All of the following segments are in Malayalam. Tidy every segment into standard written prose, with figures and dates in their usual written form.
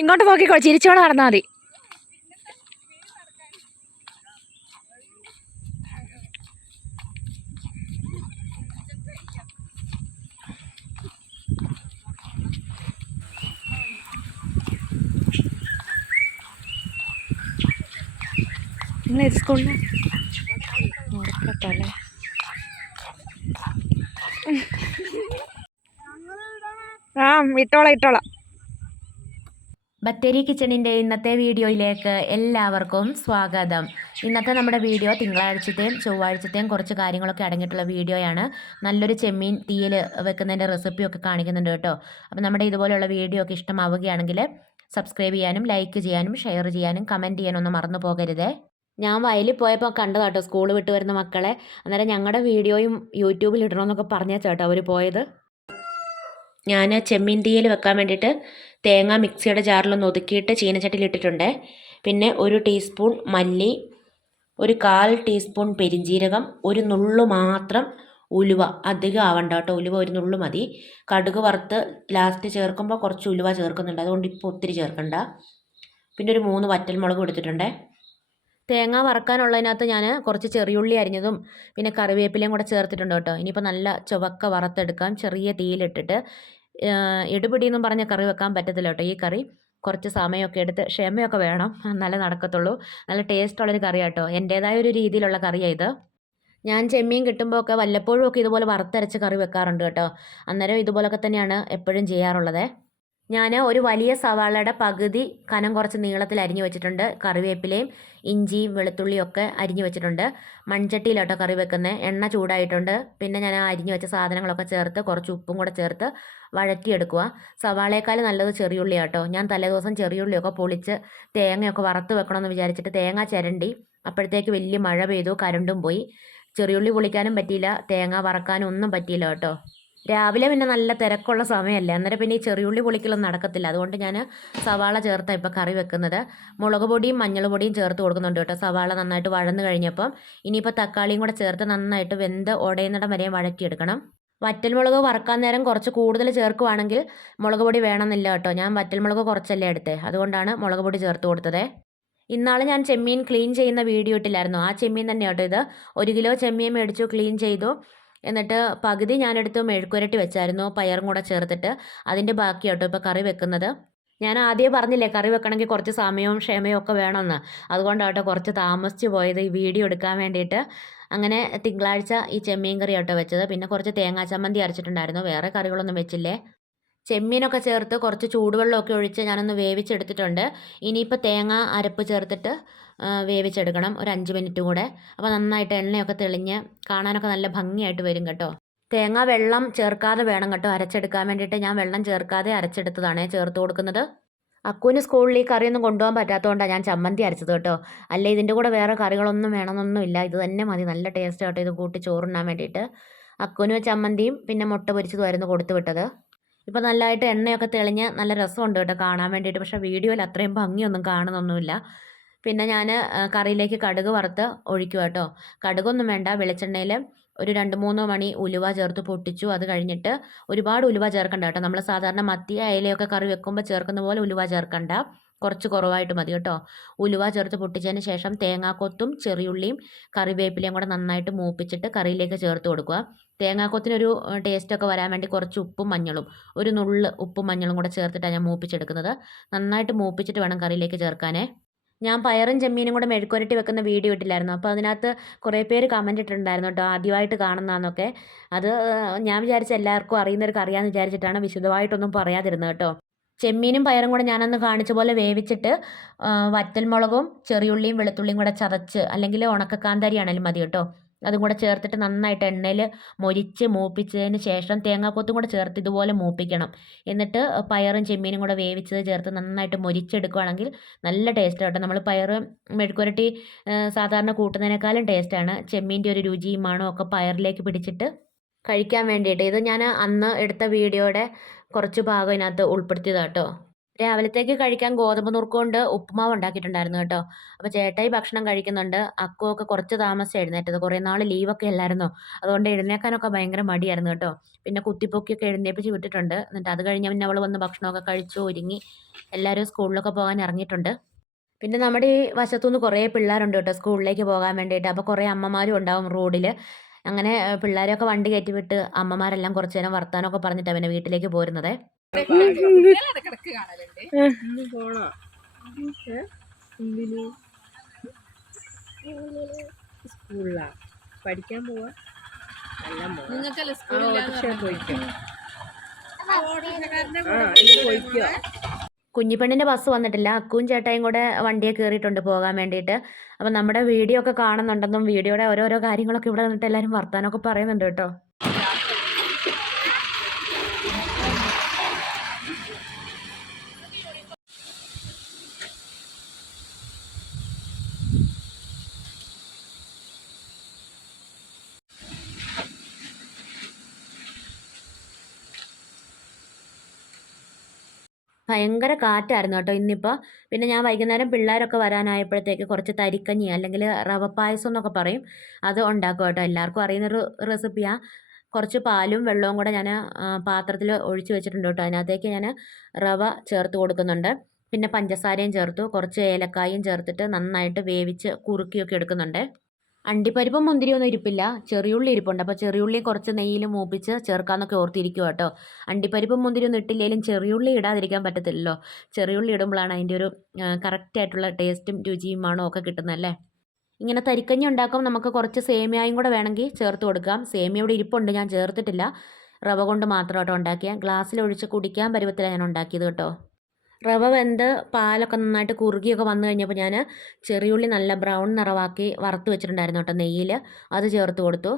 ഇങ്ങോട്ട് നോക്കിക്കോ, ചിരിച്ചോടെ നടന്നാൽ മതി. നിങ്ങൾ സ്കൂളിൽ ഉറക്കത്തല്ലേ? ആ ഇട്ടോളാം. ബത്തേരി കിച്ചണിൻ്റെ ഇന്നത്തെ വീഡിയോയിലേക്ക് എല്ലാവർക്കും സ്വാഗതം. ഇന്നത്തെ നമ്മുടെ വീഡിയോ തിങ്കളാഴ്ചത്തെയും ചൊവ്വാഴ്ചത്തെയും കുറച്ച് കാര്യങ്ങളൊക്കെ അടങ്ങിയിട്ടുള്ള വീഡിയോയാണ്. നല്ലൊരു ചെമ്മീൻ തീയിൽ വെക്കുന്നതിൻ്റെ റെസിപ്പിയൊക്കെ കാണിക്കുന്നുണ്ട് കേട്ടോ. അപ്പോൾ നമ്മുടെ ഇതുപോലെയുള്ള വീഡിയോ ഒക്കെ ഇഷ്ടമാവുകയാണെങ്കിൽ സബ്സ്ക്രൈബ് ചെയ്യാനും ലൈക്ക് ചെയ്യാനും ഷെയർ ചെയ്യാനും കമൻറ്റ് ചെയ്യാനും ഒന്നും മറന്നു പോകരുതേ. ഞാൻ വയലിൽ പോയപ്പോൾ കണ്ടതാട്ടോ സ്കൂൾ വിട്ട് വരുന്ന മക്കളെ. അന്നേരം ഞങ്ങളുടെ വീഡിയോയും യൂട്യൂബിൽ ഇടണമെന്നൊക്കെ പറഞ്ഞാൽ ചേട്ടാ അവർ പോയത്. ഞാൻ ചെമ്മീൻ തീയിൽ വെക്കാൻ വേണ്ടിയിട്ട് തേങ്ങ മിക്സിയുടെ ജാറിലൊന്ന് ഒതുക്കിയിട്ട് ചീനച്ചട്ടിയിൽ ഇട്ടിട്ടുണ്ട്. പിന്നെ 1 ടീസ്പൂൺ മല്ലി, 1/4 ടീസ്പൂൺ പെരിഞ്ജീരകം, ഒരു നുള്ളു മാത്രം ഉലുവ, അധികം ആവണ്ട കേട്ടോ, ഉലുവ ഒരു നുള്ളു മതി. കടുക് വറുത്ത് ലാസ്റ്റ് ചേർക്കുമ്പോൾ കുറച്ച് ഉലുവ ചേർക്കുന്നുണ്ട്, അതുകൊണ്ട് ഇപ്പോൾ ഒത്തിരി ചേർക്കണ്ട. പിന്നെ ഒരു 3 വറ്റൽമുളക് എടുത്തിട്ടുണ്ട്. തേങ്ങ വറക്കാനുള്ളതിനകത്ത് ഞാൻ കുറച്ച് ചെറിയുള്ളി അരിഞ്ഞതും പിന്നെ കറിവേപ്പിലയും കൂടെ ചേർത്തിട്ടുണ്ട് കേട്ടോ. ഇനിയിപ്പോൾ നല്ല ചുവക്ക വറുത്തെടുക്കാം ചെറിയ തീയിലിട്ടിട്ട്. എടുപിടിയെന്നും പറഞ്ഞ കറി വെക്കാൻ പറ്റത്തില്ല കേട്ടോ. ഈ കറി കുറച്ച് സമയമൊക്കെ എടുത്ത് ക്ഷമയൊക്കെ വേണം, എന്നാലേ നടക്കത്തുള്ളൂ. നല്ല ടേസ്റ്റുള്ളൊരു കറി കേട്ടോ. എൻ്റേതായ ഒരു രീതിയിലുള്ള കറിയാണ് ഇത്. ഞാൻ ചെമ്മീൻ കിട്ടുമ്പോൾ ഒക്കെ വല്ലപ്പോഴും ഒക്കെ ഇതുപോലെ വറുത്തരച്ച് കറി വെക്കാറുണ്ട് കേട്ടോ. അന്നേരം ഇതുപോലൊക്കെ തന്നെയാണ് എപ്പോഴും ചെയ്യാറുള്ളത്. ഞാൻ ഒരു വലിയ സവാളയുടെ പകുതി കനം കുറച്ച് നീളത്തിൽ അരിഞ്ഞു വെച്ചിട്ടുണ്ട്. കറിവേപ്പിലയും ഇഞ്ചിയും വെളുത്തുള്ളിയും ഒക്കെ അരിഞ്ഞു വെച്ചിട്ടുണ്ട്. മൺചട്ടിയിലോട്ടോ കറി വെക്കുന്നത്. എണ്ണ ചൂടായിട്ടുണ്ട്. പിന്നെ ഞാൻ അരിഞ്ഞു വെച്ച സാധനങ്ങളൊക്കെ ചേർത്ത് കുറച്ച് ഉപ്പും കൂടെ ചേർത്ത് വഴറ്റിയെടുക്കുക. സവാളയേക്കാൾ നല്ലത് ചെറിയുള്ളി കേട്ടോ. ഞാൻ തലേദിവസം ചെറിയുള്ളിയൊക്കെ പൊളിച്ച് തേങ്ങയൊക്കെ വറുത്ത് വെക്കണമെന്ന് വിചാരിച്ചിട്ട് തേങ്ങ ചിരണ്ടി, അപ്പോഴത്തേക്ക് വലിയ മഴ പെയ്തു, കരണ്ടും പോയി. ചെറിയുള്ളി പൊളിക്കാനും പറ്റിയില്ല, തേങ്ങ വറക്കാനും ഒന്നും പറ്റിയില്ല കേട്ടോ. രാവിലെ പിന്നെ നല്ല തിരക്കുള്ള സമയമല്ലേ, അന്നേരം പിന്നെ ഈ ചെറിയുള്ളി പൊളിക്കലൊന്നും നടക്കത്തില്ല. അതുകൊണ്ട് ഞാൻ സവാള ചേർത്താണ് ഇപ്പോൾ കറി വെക്കുന്നത്. മുളക് പൊടിയും മഞ്ഞൾ പൊടിയും ചേർത്ത് കൊടുക്കുന്നുണ്ട് കേട്ടോ. സവാള നന്നായിട്ട് വഴന്ന് കഴിഞ്ഞപ്പം ഇനിയിപ്പോൾ തക്കാളിയും കൂടെ ചേർത്ത് നന്നായിട്ട് വെന്ത് ഉടയുന്നിടം വരെയും വഴറ്റിയെടുക്കണം. വറ്റൽമുളക് വറക്കാൻ നേരം കുറച്ച് കൂടുതൽ ചേർക്കുവാണെങ്കിൽ മുളക് പൊടി വേണമെന്നില്ല കേട്ടോ. ഞാൻ വറ്റൽമുളക് കുറച്ചല്ലേ എടുത്തേ, അതുകൊണ്ടാണ് മുളക് പൊടി ചേർത്ത് കൊടുത്തത്. ഇന്നാൾ ഞാൻ ചെമ്മീൻ ക്ലീൻ ചെയ്യുന്ന വീഡിയോ ഇട്ടില്ലായിരുന്നു, ആ ചെമ്മീൻ തന്നെ കേട്ടോ ഇത്. 1 കിലോ ചെമ്മീൻ മേടിച്ചു, ക്ലീൻ ചെയ്തു. എന്നിട്ട് പകുതി ഞാനെടുത്ത് മെഴുക്കുരട്ടി വെച്ചായിരുന്നു പയറും കൂടെ ചേർത്തിട്ട്. അതിൻ്റെ ബാക്കി കേട്ടോ ഇപ്പോൾ കറി വെക്കുന്നത്. ഞാൻ ആദ്യമേ പറഞ്ഞില്ലേ കറി വെക്കണമെങ്കിൽ കുറച്ച് സമയവും ക്ഷമയും ഒക്കെ വേണമെന്ന്. അതുകൊണ്ടാണ് കേട്ടോ കുറച്ച് താമസിച്ച് പോയത് ഈ വീഡിയോ എടുക്കാൻ വേണ്ടിയിട്ട്. അങ്ങനെ തിങ്കളാഴ്ച ഈ ചെമ്മീൻ കറി കേട്ടോ വെച്ചത്. പിന്നെ കുറച്ച് തേങ്ങാ ചമ്മന്തി അരച്ചിട്ടുണ്ടായിരുന്നു, വേറെ കറികളൊന്നും വെച്ചില്ലേ. ചെമ്മീനൊക്കെ ചേർത്ത് കുറച്ച് ചൂടുവെള്ളമൊക്കെ ഒഴിച്ച് ഞാനൊന്ന് വേവിച്ചെടുത്തിട്ടുണ്ട്. ഇനിയിപ്പോൾ തേങ്ങ അരപ്പ് ചേർത്തിട്ട് വേവിച്ചെടുക്കണം ഒരു 5 മിനിറ്റ് കൂടെ. അപ്പോൾ നന്നായിട്ട് എണ്ണയൊക്കെ തെളിഞ്ഞ് കാണാനൊക്കെ നല്ല ഭംഗിയായിട്ട് വരും കേട്ടോ. തേങ്ങ വെള്ളം ചേർക്കാതെ വേണം കേട്ടോ അരച്ചെടുക്കാൻ വേണ്ടിയിട്ട്. ഞാൻ വെള്ളം ചേർക്കാതെ അരച്ചെടുത്തതാണ് ചേർത്ത് കൊടുക്കുന്നത്. അക്കുവിന് സ്കൂളിൽ ഈ കറിയൊന്നും കൊണ്ടുപോകാൻ പറ്റാത്തതുകൊണ്ടാണ് ഞാൻ ചമ്മന്തി അരച്ചത് കേട്ടോ. അല്ലേ ഇതിൻ്റെ കൂടെ വേറെ കറികളൊന്നും വേണമെന്നൊന്നുമില്ല, ഇത് തന്നെ മതി. നല്ല ടേസ്റ്റ് കേട്ടോ ഇത് കൂട്ടി ചോറുണ്ണാൻ വേണ്ടിയിട്ട്. അക്കുവിന് ചമ്മന്തിയും പിന്നെ മുട്ട പൊരിച്ചതുമായിരുന്നു കൊടുത്തു വിട്ടത്. ഇപ്പോൾ നല്ലതായിട്ട് എണ്ണയൊക്കെ തെളിഞ്ഞ് നല്ല രസമുണ്ട് കേട്ടോ കാണാൻ വേണ്ടിയിട്ട്. പക്ഷേ വീഡിയോയിൽ അത്രയും ഭംഗിയൊന്നും കാണുന്നൊന്നുമില്ല. പിന്നെ ഞാൻ കറിയിലേക്ക് കടുക് വറുത്ത് ഒഴിക്കുക കേട്ടോ. കടുകൊന്നും വേണ്ട, വെളിച്ചെണ്ണയിൽ ഒരു 2-3 മണി ഉലുവ ചേർത്ത് പൊട്ടിച്ചു. അത് കഴിഞ്ഞിട്ട് ഒരുപാട് ഉലുവ ചേർക്കണ്ട കേട്ടോ. നമ്മൾ സാധാരണ മത്തി അയലയൊക്കെ കറി വെക്കുമ്പോൾ ചേർക്കുന്ന പോലെ ഉലുവ ചേർക്കണ്ട, കുറച്ച് കുറവായിട്ട് മതി കേട്ടോ. ഉലുവ ചേർത്ത് പൊട്ടിച്ചതിന് ശേഷം തേങ്ങാക്കൊത്തും ചെറിയുള്ളിയും കറിവേപ്പിലയും കൂടെ നന്നായിട്ട് മൂപ്പിച്ചിട്ട് കറിയിലേക്ക് ചേർത്ത് കൊടുക്കുക. തേങ്ങാക്കൊത്തിനൊരു ടേസ്റ്റൊക്കെ വരാൻ വേണ്ടി കുറച്ച് ഉപ്പും മഞ്ഞളും, ഒരു നുള്ള് ഉപ്പും മഞ്ഞളും കൂടെ ചേർത്തിട്ടാണ് ഞാൻ മൂപ്പിച്ചെടുക്കുന്നത്. നന്നായിട്ട് മൂപ്പിച്ചിട്ട് വേണം കറിയിലേക്ക് ചേർക്കാനേ. ഞാൻ പയറും ചെമ്മീനും കൂടെ മെഴുക്കുരട്ടി വെക്കുന്ന വീഡിയോ ഇട്ടില്ലായിരുന്നു. അപ്പോൾ അതിനകത്ത് കുറേ പേര് കമൻറ്റ് ഇട്ടിട്ടുണ്ടായിരുന്നു കേട്ടോ, ആദ്യമായിട്ട് കാണുന്നതെന്നൊക്കെ. അത് ഞാൻ വിചാരിച്ച എല്ലാവർക്കും അറിയുന്നവർക്ക് അറിയാമെന്ന് വിചാരിച്ചിട്ടാണ് വിശദമായിട്ടൊന്നും പറയാതിരുന്നത് കേട്ടോ. ചെമ്മീനും പയറും കൂടെ ഞാനന്ന് കാണിച്ച പോലെ വേവിച്ചിട്ട് വറ്റൽമുളകും ചെറിയുള്ളിയും വെളുത്തുള്ളിയും കൂടെ ചതച്ച്, അല്ലെങ്കിൽ ഉണക്കക്കാന്താരി ആണെങ്കിലും മതി കേട്ടോ, അതും കൂടെ ചേർത്തിട്ട് നന്നായിട്ട് എണ്ണയിൽ മൊരിച്ച് മൂപ്പിച്ചതിന് ശേഷം തേങ്ങാക്കൊത്തും കൂടെ ചേർത്ത് ഇതുപോലെ മൂപ്പിക്കണം. എന്നിട്ട് പയറും ചെമ്മീനും കൂടെ വേവിച്ചത് ചേർത്ത് നന്നായിട്ട് മൊരിച്ചെടുക്കുകയാണെങ്കിൽ നല്ല ടേസ്റ്റ് കേട്ടോ. നമ്മൾ പയർ മെഴുക്കുരട്ടി സാധാരണ കൂട്ടുന്നതിനേക്കാളും ടേസ്റ്റാണ്. ചെമ്മീൻ്റെ ഒരു രുചിയും മണവും ഒക്കെ പയറിലേക്ക് പിടിച്ചിട്ട് കഴിക്കാൻ വേണ്ടിയിട്ട്. ഇത് ഞാൻ അന്ന് എടുത്ത വീഡിയോയുടെ കുറച്ച് ഭാഗം ഇതിനകത്ത് ഉൾപ്പെടുത്തിയതാണ് കേട്ടോ. രാവിലത്തേക്ക് കഴിക്കാൻ ഗോതമ്പ് നുറുക്ക് കൊണ്ട് ഉപ്പുമാവ് ഉണ്ടാക്കിയിട്ടുണ്ടായിരുന്നു കേട്ടോ. അപ്പോൾ ചേട്ടായി ഭക്ഷണം കഴിക്കുന്നുണ്ട്. അക്കുവൊക്കെ കുറച്ച് താമസിച്ചാ എഴുന്നേറ്റത്. കുറേ നാൾ ലീവൊക്കെ അല്ലായിരുന്നോ. അതുകൊണ്ട് എഴുന്നേൽക്കാനൊക്കെ ഭയങ്കര മടിയായിരുന്നു കേട്ടോ. പിന്നെ കുത്തിപ്പൊക്കിയൊക്കെ എഴുന്നേൽപ്പിച്ച് വിട്ടിട്ടുണ്ട്. എന്നിട്ട് അത് കഴിഞ്ഞ് പിന്നെ അവൾ വന്ന് ഭക്ഷണമൊക്കെ കഴിച്ചു ഒരുങ്ങി എല്ലാവരും സ്കൂളിലൊക്കെ പോകാൻ ഇറങ്ങിയിട്ടുണ്ട്. പിന്നെ നമ്മുടെ ഈ വശത്തുനിന്ന് കുറേ പിള്ളേരുണ്ട് കേട്ടോ സ്കൂളിലേക്ക് പോകാൻ വേണ്ടിയിട്ട്. അപ്പോൾ കുറേ അമ്മമാരും ഉണ്ടാവും റോഡിൽ. അങ്ങനെ പിള്ളേരെയൊക്കെ വണ്ടി കയറ്റി വിട്ട് അമ്മമാരെല്ലാം കുറച്ച് നേരം വർത്താനമൊക്കെ പറഞ്ഞിട്ടാണ് പിന്നെ വീട്ടിലേക്ക് പോരുന്നത്. സ്കൂളിലാ പഠിക്കാൻ പോവാ പോയിക്കോ. കുഞ്ഞിപ്പെണ്ണിൻ്റെ ബസ് വന്നിട്ടില്ല. അക്കുവും ചേട്ടായും കൂടെ വണ്ടിയെ കയറിയിട്ടുണ്ട് പോകാൻ വേണ്ടിയിട്ട്. അപ്പം നമ്മുടെ വീഡിയോ ഒക്കെ കാണുന്നുണ്ടെന്നും വീഡിയോയുടെ ഓരോരോ കാര്യങ്ങളൊക്കെ ഇവിടെ നിന്നിട്ട് എല്ലാവരും വർത്താനമൊക്കെ പറയുന്നുണ്ട് കേട്ടോ. ഭയങ്കര കാറ്റായിരുന്നു കേട്ടോ ഇന്നിപ്പോൾ. പിന്നെ ഞാൻ വൈകുന്നേരം പിള്ളേരൊക്കെ വരാനായപ്പോഴത്തേക്ക് കുറച്ച് തരിക്കഞ്ഞി അല്ലെങ്കിൽ റവ പായസം എന്നൊക്കെ പറയും, അത് ഉണ്ടാക്കും കേട്ടോ. എല്ലാവർക്കും അറിയുന്നൊരു റെസിപ്പിയാണ്. കുറച്ച് പാലും വെള്ളവും കൂടെ ഞാൻ പാത്രത്തിൽ ഒഴിച്ച് വെച്ചിട്ടുണ്ട് കേട്ടോ. അതിനകത്തേക്ക് ഞാൻ റവ ചേർത്ത് കൊടുക്കുന്നുണ്ട്. പിന്നെ പഞ്ചസാരയും ചേർത്തു, കുറച്ച് ഏലക്കായും ചേർത്തിട്ട് നന്നായിട്ട് വേവിച്ച് കുറുക്കിയൊക്കെ എടുക്കുന്നുണ്ട്. അണ്ടിപ്പരിപ്പും മുന്തിരിയൊന്നും ഇരിപ്പില്ല, ചെറിയുള്ളി ഇരിപ്പുണ്ട്. അപ്പോൾ ചെറിയുള്ളി കുറച്ച് നെയ്യിൽ മൂപ്പിച്ച് ചേർക്കാമെന്നൊക്കെ ഓർത്തിരിക്കുക കേട്ടോ. അണ്ടിപ്പരിപ്പും മുന്തിരിയൊന്നും ഇട്ടില്ലെങ്കിലും ചെറിയുള്ളി ഇടാതിരിക്കാൻ പറ്റത്തില്ലല്ലോ. ചെറിയുള്ളി ഇടുമ്പോഴാണ് അതിൻ്റെ ഒരു കറക്റ്റായിട്ടുള്ള ടേസ്റ്റും രുചിയും മണവും ഒക്കെ കിട്ടുന്നതല്ലേ. ഇങ്ങനെ തരിക്കഞ്ഞി ഉണ്ടാക്കുമ്പോൾ നമുക്ക് കുറച്ച് സേമിയയും കൂടെ വേണമെങ്കിൽ ചേർത്ത് കൊടുക്കാം. സേമിയ ഇവിടെ ഇരിപ്പുണ്ട്, ഞാൻ ചേർത്തിട്ടില്ല. റവ കൊണ്ട് മാത്രം കേട്ടോ ഉണ്ടാക്കിയ. ഗ്ലാസ്സിലൊഴിച്ച് കുടിക്കാൻ പരുവത്തിലാണ് ഞാൻ ഉണ്ടാക്കിയത് കേട്ടോ. റവ വെന്ത് പാലൊക്കെ നന്നായിട്ട് കുറുകിയൊക്കെ വന്നു കഴിഞ്ഞപ്പോൾ ഞാൻ ചെറിയുള്ളി നല്ല ബ്രൗൺ നിറവാക്കി വറുത്ത് വെച്ചിട്ടുണ്ടായിരുന്നു കേട്ടോ നെയ്യിൽ. അത് ചേർത്ത് കൊടുത്തു.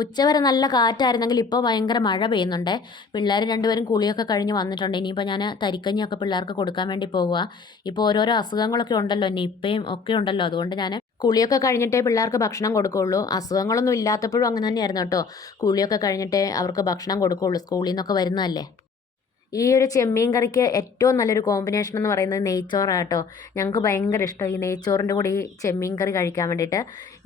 ഉച്ചവരെ നല്ല കാറ്റായിരുന്നെങ്കിൽ ഇപ്പോൾ ഭയങ്കര മഴ പെയ്യുന്നുണ്ട്. പിള്ളേർ രണ്ടുപേരും കുളിയൊക്കെ കഴിഞ്ഞ് വന്നിട്ടുണ്ട്. ഇനിയിപ്പോൾ ഞാൻ തരിക്കഞ്ഞിയൊക്കെ പിള്ളേർക്ക് കൊടുക്കാൻ വേണ്ടി പോവുക. ഇപ്പോൾ ഓരോരോ അസുഖങ്ങളൊക്കെ ഉണ്ടല്ലോ, നിപ്പയും ഒക്കെ ഉണ്ടല്ലോ. അതുകൊണ്ട് ഞാൻ കുളിയൊക്കെ കഴിഞ്ഞിട്ടേ പിള്ളേർക്ക് ഭക്ഷണം കൊടുക്കുകയുള്ളൂ. അസുഖങ്ങളൊന്നും ഇല്ലാത്തപ്പോഴും അങ്ങനെ തന്നെയായിരുന്നു കേട്ടോ. കുളിയൊക്കെ കഴിഞ്ഞിട്ടേ അവർക്ക് ഭക്ഷണം കൊടുക്കുകയുള്ളൂ, സ്കൂളിൽ നിന്നൊക്കെ വരുന്നതല്ലേ. ഈ ഒരു ചെമ്മീൻ കറിക്ക് ഏറ്റവും നല്ലൊരു കോമ്പിനേഷൻ എന്ന് പറയുന്നത് നെയ്ച്ചോറാണ് കേട്ടോ. ഞങ്ങൾക്ക് ഭയങ്കര ഇഷ്ടം ഈ നെയ്ച്ചോറിൻ്റെ കൂടെ ഈ ചെമ്മീൻ കറി കഴിക്കാൻ വേണ്ടിയിട്ട്.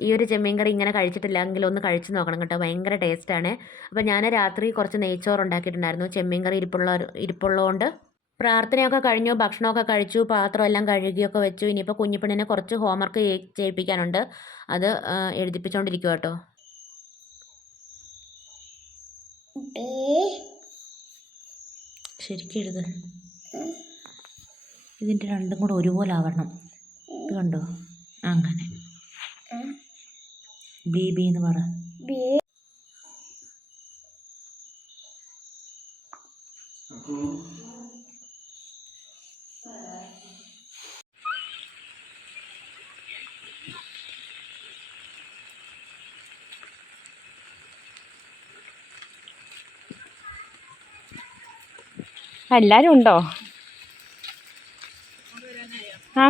ഈ ഒരു ചെമ്മീൻ കറി ഇങ്ങനെ കഴിച്ചിട്ടില്ലെങ്കിൽ ഒന്ന് കഴിച്ച് നോക്കണം കേട്ടോ, ഭയങ്കര ടേസ്റ്റാണ്. അപ്പോൾ ഞാൻ രാത്രി കുറച്ച് നെയ്ച്ചോറ് ഉണ്ടാക്കിയിട്ടുണ്ടായിരുന്നു. ചെമ്മീൻ കറി ഇരിപ്പുള്ളതുകൊണ്ട് പ്രാർത്ഥനയൊക്കെ കഴിഞ്ഞു, ഭക്ഷണമൊക്കെ കഴിച്ചു, പാത്രം എല്ലാം കഴുകിയൊക്കെ വെച്ചു. ഇനിയിപ്പോൾ കുഞ്ഞിപ്പെണ്ണിനെ കുറച്ച് ഹോംവർക്ക് ചെയ്യിപ്പിക്കാനുണ്ട്, അത് എഴുതിപ്പിച്ചുകൊണ്ടിരിക്കുക കേട്ടോ. ശരിക്കും എഴുത്, ഇതിൻ്റെ രണ്ടും കൂടെ ഒരുപോലെ ആവണം. ഇത് കണ്ടോ, അങ്ങനെ ബി ബി എന്ന് പറ. എല്ലാവരും ഉണ്ടോ? ആ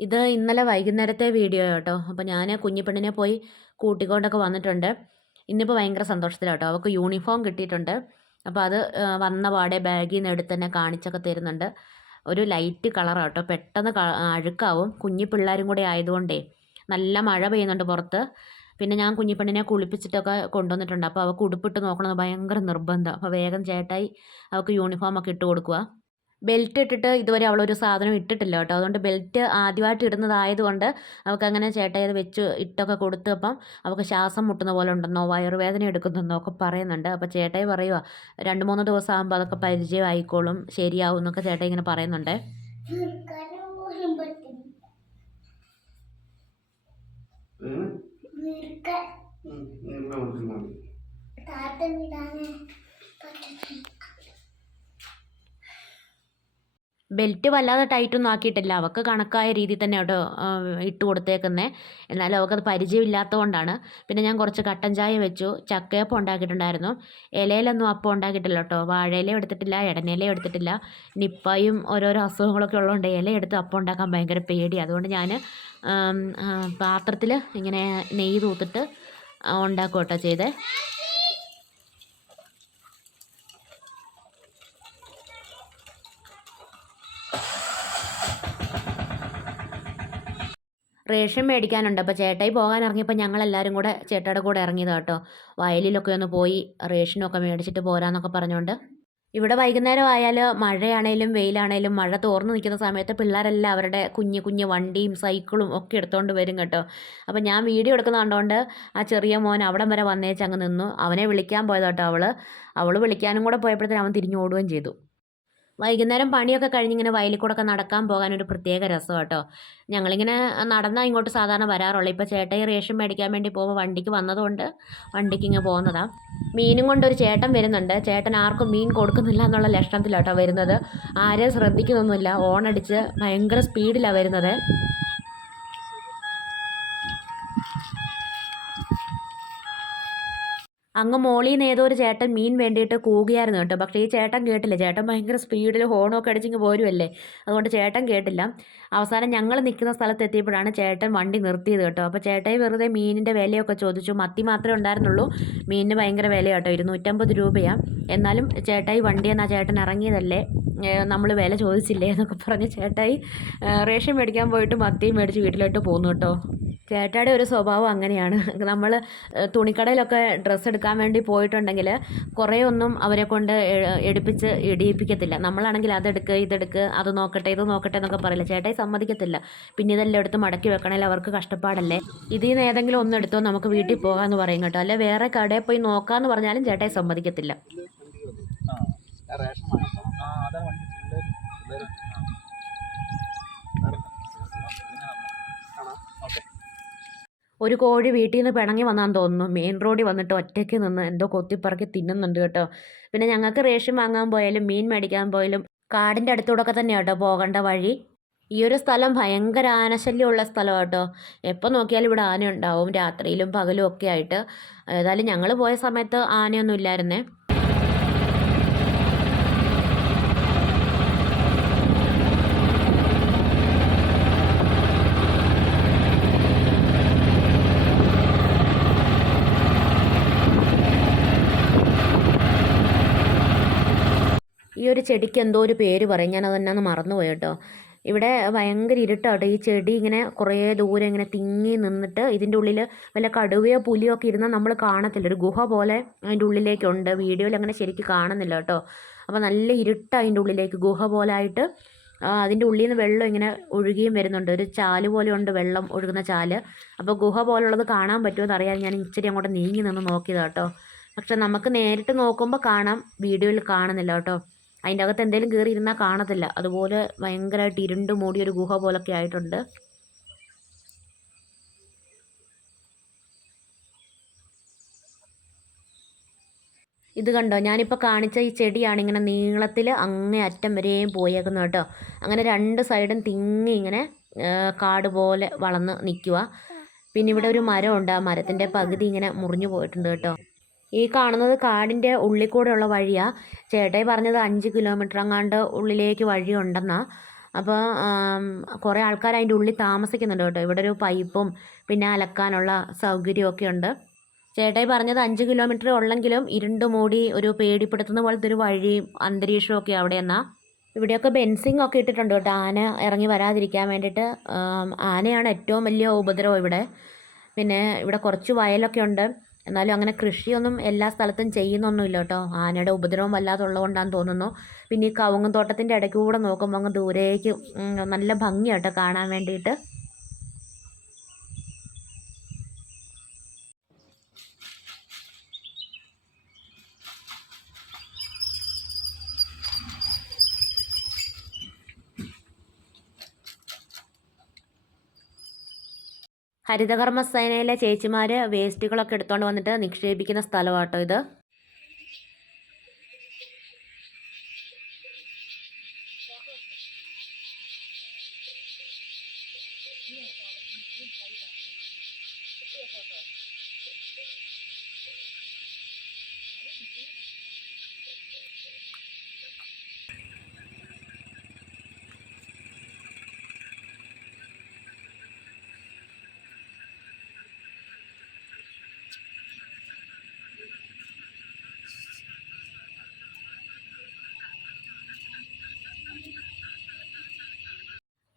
ഇത് ഇന്നലെ വൈകുന്നേരത്തെ വീഡിയോ കേട്ടോ. അപ്പോൾ ഞാൻ കുഞ്ഞിപ്പെണ്ണിനെ പോയി കൂട്ടിക്കൊണ്ടൊക്കെ വന്നിട്ടുണ്ട്. ഇന്നിപ്പോൾ ഭയങ്കര സന്തോഷത്തിലാണ് കേട്ടോ. അവൾക്ക് യൂണിഫോം കിട്ടിയിട്ടുണ്ട്. അപ്പോൾ അത് വന്ന പാടെ ബാഗിൽ നിന്ന് എടുത്ത് തന്നെ കാണിച്ചൊക്കെ തരുന്നുണ്ട്. ഒരു ലൈറ്റ് കളറാണ് കേട്ടോ, പെട്ടെന്ന് അഴുക്കാവും. കുഞ്ഞി പിള്ളേരും കൂടെ ആയതുകൊണ്ടേ നല്ല മഴ പെയ്യുന്നുണ്ട് പുറത്ത്. പിന്നെ ഞാൻ കുഞ്ഞിപ്പെണ്ണിനെ കുളിപ്പിച്ചിട്ടൊക്കെ കൊണ്ടുവന്നിട്ടുണ്ട്. അപ്പോൾ അവൾക്ക് ഉടുപ്പിട്ട് നോക്കണമെന്ന് ഭയങ്കര നിർബന്ധം. അപ്പോൾ വേഗം ചേട്ടായി അവൾക്ക് യൂണിഫോമൊക്കെ ഇട്ട് കൊടുക്കുക. ബെൽറ്റ് ഇട്ടിട്ട് ഇതുവരെ അവളൊരു സാധനം ഇട്ടിട്ടില്ല കേട്ടോ. അതുകൊണ്ട് ബെൽറ്റ് ആദ്യമായിട്ട് ഇടുന്നതായതുകൊണ്ട് അവൾക്കങ്ങനെ ചേട്ടായി അത് വെച്ച് ഇട്ടൊക്കെ കൊടുത്തപ്പം അവൾക്ക് ശ്വാസം മുട്ടുന്ന പോലെ ഉണ്ടെന്നോ വയറുവേദന എടുക്കുന്നെന്നോ ഒക്കെ പറയുന്നുണ്ട്. അപ്പോൾ ചേട്ടായി പറയുക 2-3 ദിവസം ആകുമ്പോൾ അതൊക്കെ പരിചയമായിക്കോളും, ശരിയാവും എന്നൊക്കെ ചേട്ടായി ഇങ്ങനെ പറയുന്നുണ്ട്. ബെൽറ്റ് വല്ലാതെ ടൈറ്റൊന്നും ആക്കിയിട്ടില്ല. അവൾക്ക് കണക്കായ രീതിയിൽ തന്നെ കേട്ടോ ഇട്ട് കൊടുത്തേക്കുന്നത്. എന്നാലും അവൾക്കത് പരിചയമില്ലാത്തതുകൊണ്ടാണ്. പിന്നെ ഞാൻ കുറച്ച് കട്ടൻ ചായ വെച്ചു. ചക്കയപ്പം ഉണ്ടാക്കിയിട്ടുണ്ടായിരുന്നു. ഇലയിലൊന്നും അപ്പം ഉണ്ടാക്കിയിട്ടില്ല കേട്ടോ. വാഴയിലയും എടുത്തിട്ടില്ല, ഇടനിലയും എടുത്തിട്ടില്ല. നിപ്പയും ഓരോരോ അസുഖങ്ങളൊക്കെ ഉള്ളതുകൊണ്ട് ഇല എടുത്ത് അപ്പം ഉണ്ടാക്കാൻ ഭയങ്കര പേടിയാണ്. അതുകൊണ്ട് ഞാൻ പാത്രത്തിൽ ഇങ്ങനെ നെയ്യ് തൂത്തിട്ട് ഉണ്ടാക്കും കേട്ടോ ചെയ്തേ. റേഷൻ മേടിക്കാനുണ്ട്. അപ്പോൾ ചേട്ടായി പോകാൻ ഇറങ്ങിയപ്പോൾ ഞങ്ങളെല്ലാവരും കൂടെ ചേട്ടായുടെ കൂടെ ഇറങ്ങിയതാണ് കേട്ടോ. വയലിലൊക്കെ ഒന്ന് പോയി റേഷനൊക്കെ മേടിച്ചിട്ട് പോരാന്നൊക്കെ പറഞ്ഞുകൊണ്ട്. ഇവിടെ വൈകുന്നേരം ആയാൽ മഴയാണേലും വെയിലാണേലും മഴ തോർന്ന് നിൽക്കുന്ന സമയത്ത് പിള്ളേരെല്ലാം അവരുടെ കുഞ്ഞു കുഞ്ഞു വണ്ടിയും സൈക്കിളും ഒക്കെ എടുത്തുകൊണ്ട് വരും കേട്ടോ. അപ്പോൾ ഞാൻ വീഡിയോ എടുക്കുന്ന കണ്ടുകൊണ്ട് ആ ചെറിയ മോൻ അവിടം വരെ വന്നേച്ച് അങ്ങ് നിന്നു. അവനെ വിളിക്കാൻ പോയതാ കേട്ടോ. അവൾ വിളിക്കാനും കൂടെ പോയപ്പോഴത്തേനും അവൻ തിരിഞ്ഞ് ഓടുകയും ചെയ്തു. വൈകുന്നേരം പണിയൊക്കെ കഴിഞ്ഞിങ്ങനെ വയലിൽ കൂടെ ഒക്കെ നടക്കാൻ പോകാനൊരു പ്രത്യേക രസം കേട്ടോ. ഞങ്ങളിങ്ങനെ നടന്നാൽ ഇങ്ങോട്ട് സാധാരണ വരാറുള്ളൂ. ഇപ്പോൾ ചേട്ടായി റേഷൻ മേടിക്കാൻ വേണ്ടി പോകുമ്പോൾ വണ്ടിക്ക് വന്നതുകൊണ്ട് വണ്ടിക്ക് ഇങ്ങനെ പോകുന്നതാണ്. മീനും കൊണ്ടൊരു ചേട്ടൻ വരുന്നുണ്ട്. ചേട്ടൻ ആർക്കും മീൻ കൊടുക്കുന്നില്ല എന്നുള്ള ലക്ഷണത്തിലാട്ടോ വരുന്നത്. ആരെയും ശ്രദ്ധിക്കുന്നൊന്നുമില്ല. ഓണടിച്ച് ഭയങ്കര സ്പീഡിലാണ് വരുന്നത്. അങ്ങ് മോളിൽ നിന്ന് ഏതോ ഒരു ചേട്ടൻ മീൻ വേണ്ടിയിട്ട് കൂകിയായിരുന്നു കേട്ടോ. പക്ഷേ ഈ ചേട്ടൻ കേട്ടില്ല. ചേട്ടൻ ഭയങ്കര സ്പീഡിൽ ഹോണൊക്കെ അടിച്ചിങ്ങ് പോരുമല്ലേ, അതുകൊണ്ട് ചേട്ടൻ കേട്ടില്ല. അവസാനം ഞങ്ങൾ നിൽക്കുന്ന സ്ഥലത്ത് എത്തിയപ്പോഴാണ് ചേട്ടൻ വണ്ടി നിർത്തിയത് കേട്ടോ. അപ്പോൾ ചേട്ടായി വെറുതെ മീനിൻ്റെ വിലയൊക്കെ ചോദിച്ചു. മത്തി മാത്രമേ ഉണ്ടായിരുന്നുള്ളൂ. മീനിന് ഭയങ്കര വില കേട്ടോ, 250 രൂപയാണ്. എന്നാലും ചേട്ടായി വണ്ടി എന്നാൽ ചേട്ടൻ ഇറങ്ങിയതല്ലേ, നമ്മൾ വില ചോദിച്ചില്ലേ എന്നൊക്കെ പറഞ്ഞ് ചേട്ടായി റേഷൻ മേടിക്കാൻ പോയിട്ട് മത്തിയും മേടിച്ച് വീട്ടിലോട്ട് പോന്നു കേട്ടോ. ചേട്ടായുടെ ഒരു സ്വഭാവം അങ്ങനെയാണ്. നമ്മൾ തുണിക്കടയിലൊക്കെ ഡ്രസ്സ് എടുക്കാൻ വേണ്ടി പോയിട്ടുണ്ടെങ്കിൽ കുറേ ഒന്നും അവരെ കൊണ്ട് എടുപ്പിച്ച് ഇടിയിപ്പിക്കത്തില്ല. നമ്മളാണെങ്കിൽ അതെടുക്ക് ഇതെടുക്ക് അത് നോക്കട്ടെ ഇത് നോക്കട്ടെ എന്നൊക്കെ പറയില്ല. ചേട്ടായി സമ്മതിക്കത്തില്ല. പിന്നെ ഇതെല്ലാം എടുത്ത് മടക്കി വെക്കണമെങ്കിൽ അവർക്ക് കഷ്ടപ്പാടല്ലേ. ഇതിൽ നിന്ന് ഏതെങ്കിലും ഒന്ന് എടുത്തോ നമുക്ക് വീട്ടിൽ പോകാമെന്ന് പറയും കേട്ടോ. അല്ലെ വേറെ കടയിൽ പോയി നോക്കാമെന്ന് പറഞ്ഞാലും ചേട്ടായി സമ്മതിക്കത്തില്ല. ഒരു കോഴി വീട്ടിൽ നിന്ന് പിണങ്ങി വന്നാന്ന് തോന്നുന്നു. മെയിൻ റോഡിൽ വന്നിട്ട് ഒറ്റയ്ക്ക് നിന്ന് എന്തോ കൊത്തിപ്പറക്കി തിന്നുന്നുണ്ട് കേട്ടോ. പിന്നെ ഞങ്ങൾക്ക് റേഷൻ വാങ്ങാൻ പോയാലും മീൻ മേടിക്കാൻ പോയാലും കാടിൻ്റെ അടുത്തൂടെയൊക്കെ തന്നെയാണ് കേട്ടോ പോകേണ്ട വഴി. ഈ ഒരു സ്ഥലം ഭയങ്കര ആനശല്യമുള്ള സ്ഥലമാണ് കേട്ടോ. എപ്പോൾ നോക്കിയാലും ഇവിടെ ആന ഉണ്ടാവും, രാത്രിയിലും പകലും ഒക്കെ ആയിട്ട്. ഏതായാലും ഞങ്ങൾ പോയ സമയത്ത് ആനയൊന്നും ഇല്ലായിരുന്നേ. ഈ ഒരു ചെടിക്ക് എന്തോ ഒരു പേര് പറയും, ഞാനത് തന്നെ മറന്നുപോയി കേട്ടോ. ഇവിടെ ഭയങ്കര ഇരുട്ടാട്ടോ. ഈ ചെടി ഇങ്ങനെ കുറേ ദൂരം ഇങ്ങനെ തിങ്ങി നിന്നിട്ട് ഇതിൻ്റെ ഉള്ളിൽ വല്ല കടുവയോ പുലിയോ ഒക്കെ ഇരുന്നാൽ നമ്മൾ കാണത്തില്ല. ഒരു ഗുഹ പോലെ അതിൻ്റെ ഉള്ളിലേക്കുണ്ട്. വീഡിയോയിൽ അങ്ങനെ ശരിക്കും കാണുന്നില്ല കേട്ടോ. അപ്പോൾ നല്ല ഇരുട്ടാണ് അതിൻ്റെ ഉള്ളിലേക്ക്, ഗുഹ പോലെ ആയിട്ട്. അതിൻ്റെ ഉള്ളിൽ നിന്ന് വെള്ളം ഇങ്ങനെ ഒഴുകിയും വരുന്നുണ്ട്. ഒരു ചാല് പോലെ ഉണ്ട്, വെള്ളം ഒഴുകുന്ന ചാല്. അപ്പോൾ ഗുഹ പോലുള്ളത് കാണാൻ പറ്റുമോ എന്നറിയാൻ ഞാൻ ഇച്ചിരി അങ്ങോട്ട് നീങ്ങി നിന്ന് നോക്കിയതാണ് കേട്ടോ. പക്ഷെ നമുക്ക് നേരിട്ട് നോക്കുമ്പോൾ കാണാം, വീഡിയോയിൽ കാണുന്നില്ല കേട്ടോ. അതിൻ്റെ അകത്ത് എന്തെങ്കിലും കയറി ഇരുന്നാൽ കാണത്തില്ല. അതുപോലെ ഭയങ്കരമായിട്ട് ഇരുണ്ട് മൂടിയൊരു ഗുഹ പോലൊക്കെ ആയിട്ടുണ്ട്. ഇത് കണ്ടോ, ഞാനിപ്പോൾ കാണിച്ച ഈ ചെടിയാണ് ഇങ്ങനെ നീളത്തിൽ അങ്ങേ അറ്റം വരെയും പോയേക്കുന്നത് കേട്ടോ. അങ്ങനെ രണ്ട് സൈഡും തിങ്ങി ഇങ്ങനെ കാട് പോലെ വളർന്ന് നിൽക്കുക. പിന്നെ ഇവിടെ ഒരു മരമുണ്ട്. ആ മരത്തിൻ്റെ പകുതി ഇങ്ങനെ മുറിഞ്ഞു പോയിട്ടുണ്ട് കേട്ടോ. ഈ കാണുന്നത് കാടിൻ്റെ ഉള്ളിൽ കൂടെയുള്ള വഴിയാണ്. ചേട്ടായി പറഞ്ഞത് 5 കിലോമീറ്റർ അങ്ങാണ്ട് ഉള്ളിലേക്ക് വഴിയുണ്ടെന്നാ. അപ്പോൾ കുറേ ആൾക്കാർ അതിൻ്റെ ഉള്ളിൽ താമസിക്കുന്നുണ്ട് കേട്ടോ. ഇവിടെ ഒരു പൈപ്പും പിന്നെ അലക്കാനുള്ള സൗകര്യമൊക്കെ ഉണ്ട്. ചേട്ടായി പറഞ്ഞത് 5 കിലോമീറ്റർ ഉള്ളെങ്കിലും ഇരുണ്ട് മൂടി ഒരു പേടിപ്പെടുത്തുന്ന പോലത്തെ ഒരു വഴിയും അന്തരീക്ഷമൊക്കെ അവിടെ എന്നാ. ഇവിടെയൊക്കെ ബെൻസിങ് ഒക്കെ ഇട്ടിട്ടുണ്ട് കേട്ടോ, ആന ഇറങ്ങി വരാതിരിക്കാൻ വേണ്ടിയിട്ട്. ആനയാണ് ഏറ്റവും വലിയ ഉപദ്രവം ഇവിടെ. പിന്നെ ഇവിടെ കുറച്ച് വയലൊക്കെ ഉണ്ട്. എന്നാലും അങ്ങനെ കൃഷിയൊന്നും എല്ലാ സ്ഥലത്തും ചെയ്യുന്നൊന്നുമില്ല കേട്ടോ. ആനയുടെ ഉപദ്രവം വല്ലാതുള്ളത് കൊണ്ടാന്ന് തോന്നുന്നു. പിന്നെ ഈ കവുങ്ങും തോട്ടത്തിൻ്റെ ഇടയ്ക്ക് കൂടെ നോക്കുമ്പോൾ അങ്ങ് ദൂരേക്ക് നല്ല ഭംഗിയാട്ടോ കാണാൻ വേണ്ടിയിട്ട്. ഹരിതകർമ്മസേനയിലെ ചേച്ചിമാർ വേസ്റ്റുകളൊക്കെ എടുത്തുകൊണ്ട് വന്നിട്ട് നിക്ഷേപിക്കുന്ന സ്ഥലമാട്ടോ ഇത്.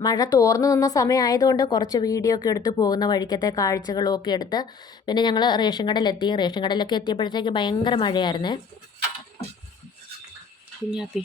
മഴ തോർന്നു നിന്ന സമയമായതുകൊണ്ട് കുറച്ച് വീഡിയോ ഒക്കെ എടുത്ത് പോകുന്ന വഴിക്കത്തെ കാഴ്ചകളും ഒക്കെ എടുത്ത് പിന്നെ ഞങ്ങൾ റേഷൻ കടയിലെത്തി. റേഷൻ കടയിലൊക്കെ എത്തിയപ്പോഴത്തേക്ക് ഭയങ്കര മഴയായിരുന്നേ. കുഞ്ഞാപ്പി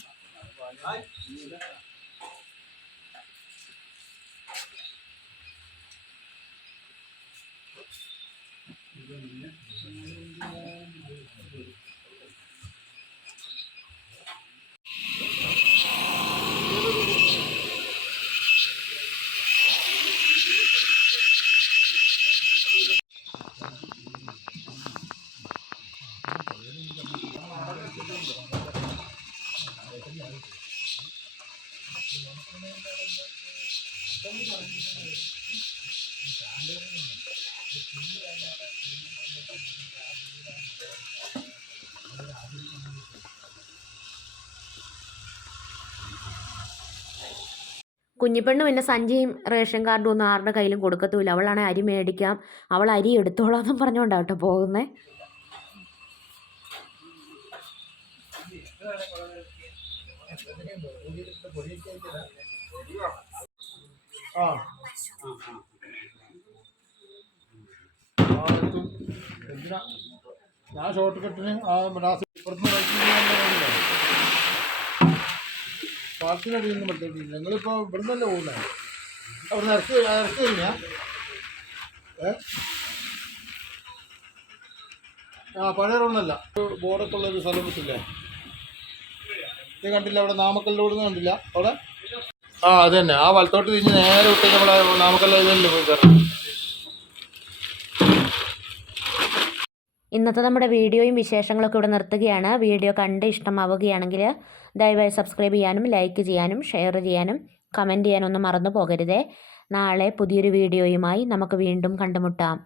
കുഞ്ഞിപ്പെണ്ണ് പിന്നെ സഞ്ചിയും റേഷൻ കാർഡും ഒന്നും ആരുടെ കയ്യിലും കൊടുക്കത്തുമില്ല. അവളാണെങ്കിൽ അരി മേടിക്കാം, അവൾ അരി എടുത്തോളാം എന്നും പറഞ്ഞുകൊണ്ടാണ് കേട്ടോ പോകുന്നത്. ഞാൻ ഷോർട്ട് കട്ടിന് പാർക്കിനടിയിൽ നിന്ന് പറ്റില്ല. നിങ്ങളിപ്പോൾ ഇവിടെ നിന്നല്ലേ പോകുന്നത്? അവിടെ നിന്ന് ഇറക്കി കഴിഞ്ഞാ പഴയ റോഡല്ല, ബോർഡൊക്കെ ഉള്ളൊരു സ്ഥലം പറ്റില്ലേ? ഇത് കണ്ടില്ല അവിടെ നാമക്കല്ലോട് കണ്ടില്ല അവിടെ? അത് തന്നെ. ആ വലത്തോട്ട് തിരിഞ്ഞ് നേരെ വിട്ട് നമ്മളെ നാമക്കല്ല ഇതല്ലേ പോയി കയറാം. ഇന്നത്തെ നമ്മുടെ വീഡിയോയും വിശേഷങ്ങളൊക്കെ ഇവിടെ നിർത്തുകയാണ്. വീഡിയോ കണ്ട് ഇഷ്ടമാവുകയാണെങ്കിൽ ദയവായി സബ്സ്ക്രൈബ് ചെയ്യാനും ലൈക്ക് ചെയ്യാനും ഷെയർ ചെയ്യാനും കമൻറ്റ് ചെയ്യാനൊന്നും മറന്നു പോകരുതേ. നാളെ പുതിയൊരു വീഡിയോയുമായി നമുക്ക് വീണ്ടും കണ്ടുമുട്ടാം.